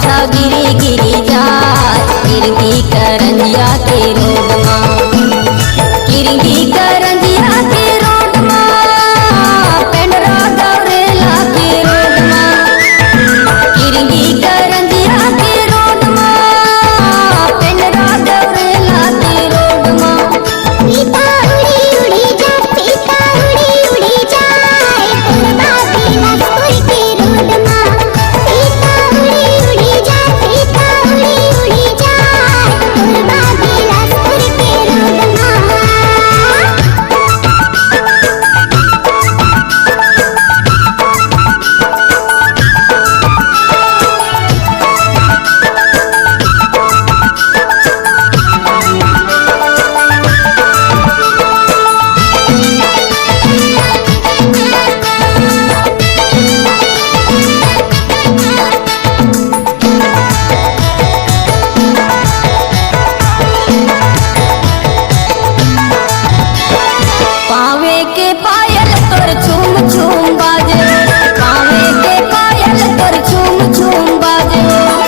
गमछा गिरी गिरी जाए किरगी करंजिया के रोड माँ, किरगी करंजिया के रोड माँ, पेंडरा दौरेला के रोड माँ, किरगी करंजिया के रोड माँ, पेंडरा दौरेला के रोड माँ। सीता उड़ी उड़ी जा, सीता उड़ी उड़ी जाए पूर्वा बिलासपुर के रोड माँ, सीता उड़ी उड़ी जा, सीता उड़ी उड़ी जाए पूर्वा बिलासपुर के रोड माँ। पावे के पायल तोर झूम झूम बाजे, पावे के पायल तोर झूम झूम बाजे।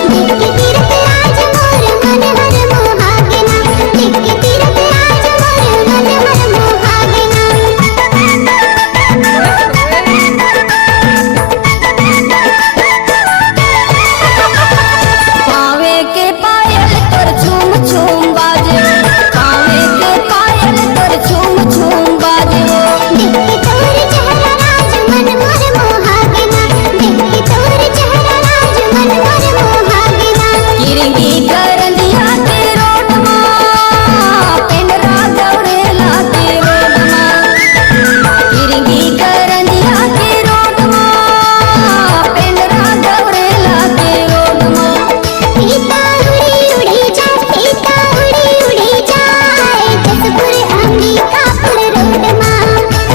दिक्की तीरथ आज मोर मन हर मोहागना, दिक्की तीरथ आज मोर मन हर मोहागना। पावे के पायल तोर झूम झूम बाजे, पावे के पायल तोर झूम झूम बाजे। दिक्की तोर चेहरा राज मन मोर मोहागना, दिक्की तोर चेहरा राज मन मोर मोहागना। किरगी करंजिया के रोड माँ, पेंडरा दौरेला के रोड माँ, किरगी करंजिया के रोड माँ, पेंडरा दौरेला के रोड माँ। सीता उड़ी उड़ी जा, सीता उड़ी उड़ी जाए जसपुर अंबिकापुर रोड माँ।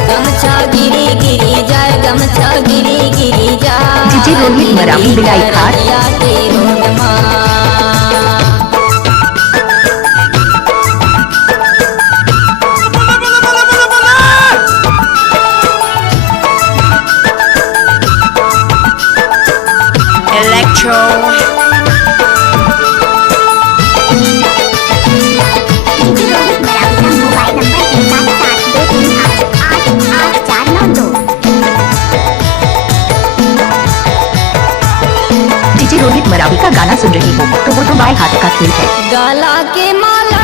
गमछा गिरी गिरी जाए, गमछा गिरी गिरी जाए डीजे रोहित मराठी बिलाई खाट। करंजिया के रोड माँ। Electro. डीजे रोहित मराठी का गाना सुन रही हो तो वो तो बाएं हाथ का खेल है। गाला के माला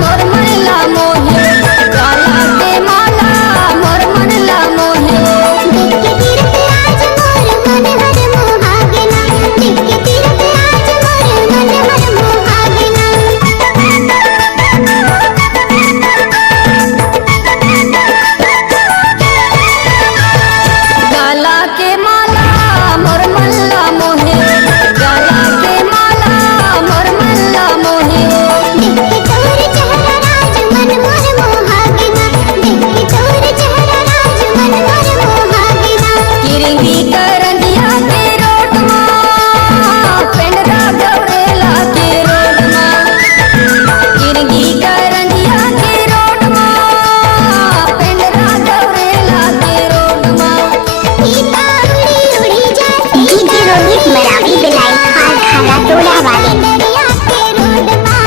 मोर मनला मोहे, गाला के माला मोर मनला मोहे। दिक्की तीरथ आज मोर मन हर मोहागना, दिक्की तीरथ आज मोर मन हर मोहागना। गाला के माला मोर मनला मोहे, गाला के माला मोर मनला मोहे। दिक्की तोर चेहरा राज मन मोर मोहागना, दिक्की तोर चेहरा राज मन मोर मोहागना। किरगी करंजिया के रोड माँ, पेंडरा दौरेला के रोड माँ, किरगी करंजिया के रोड माँ, पेंडरा दौरेला के रोड माँ। सीता उड़ी उड़ी जा, डीजे रोहित मराठी बिलाई खाट खाना टोला वाले दरिया के रोड माँ।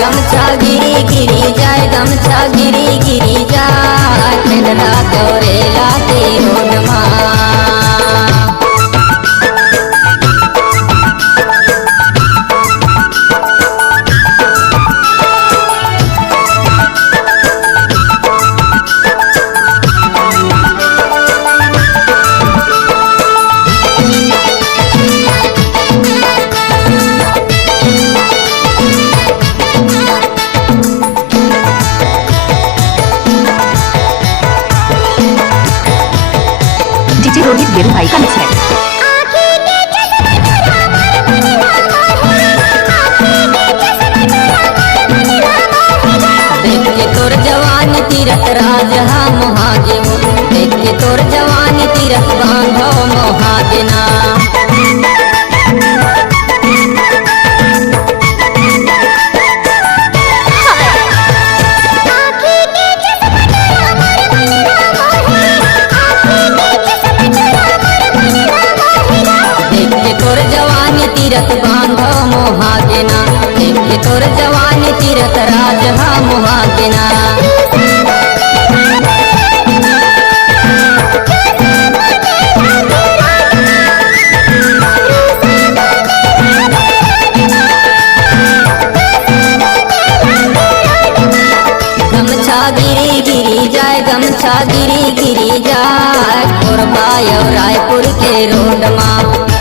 गमछा गिरी गिरी जाए, गमछा गिरी गिरी जाए पेंडरा दौरेला के रोड माँ। डीजे रोहित बेरू भाई का मिक्स है। आँखें के चश्मे तेरा मोर मनवा मोर है, आँखें के चश्मे तेरा मोर मनवा मोर है। देख के तोर जवानी तीरथ राज हा मोहागे हो, देख के तोर जवानी तीरथ बांधो मोहागे ना। आँखें के चश्मे तेरा मोर मनवा मोर है, आँखें के चश्मे तेरा मोर मनवा गिरी जाए कोरबा और रायपुर के रोड माँ।